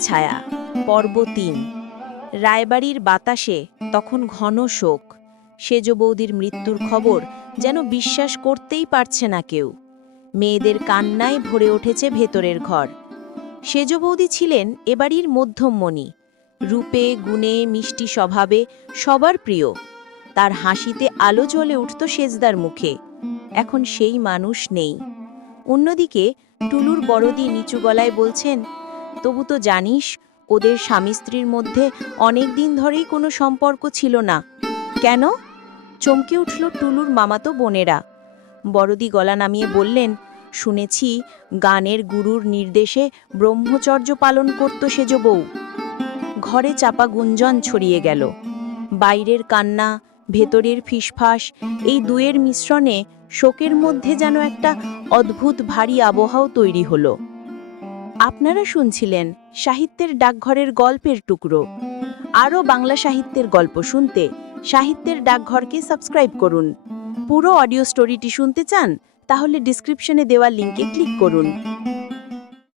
ছায়া, পর্ব তিন। রায়বাড়ির বাতাসে তখন ঘন শোক। সেজ বৌদির মৃত্যুর খবর যেন বিশ্বাস করতেই পারছে না কেউ। মেয়েদের কান্নায় ভরে উঠেছে ভেতরের ঘর। সেজ বৌদি ছিলেন এবাড়ির মধ্যমমণি রূপে, গুণে, মিষ্টি স্বভাবে সবার প্রিয়। তার হাসিতে আলো জ্বলে উঠত সেজদার মুখে। এখন সেই মানুষ নেই। অন্যদিকে টুলুর বড়দি নিচু গলায় বলছেন তবু তো জানিস, ওদের স্বামী স্ত্রীর মধ্যে অনেক দিন ধরেই কোনো সম্পর্ক ছিল না। কেন? চমকে উঠল টুলুর মামাতো বোনেরা। বড়দি গলা নামিয়ে বললেন, শুনেছি গানের গুরুর নির্দেশে ব্রহ্মচর্য পালন করত সেজ বউ। ঘরে চাপা গুঞ্জন ছড়িয়ে গেল। বাইরের কান্না, ভেতরের ফিসফাস, এই দুয়ের মিশ্রণে শোকের মধ্যে যেন একটা অদ্ভুত ভারী আবহাওয়া তৈরি হলো। আপনারা শুনছিলেন সাহিত্যের ডাকঘরের গল্পের টুকরো। আরও বাংলা সাহিত্যের গল্প শুনতে সাহিত্যের ডাকঘরকে সাবস্ক্রাইব করুন। পুরো অডিও স্টোরিটি শুনতে চান তাহলে ডিসক্রিপশনে দেওয়া লিঙ্কে ক্লিক করুন।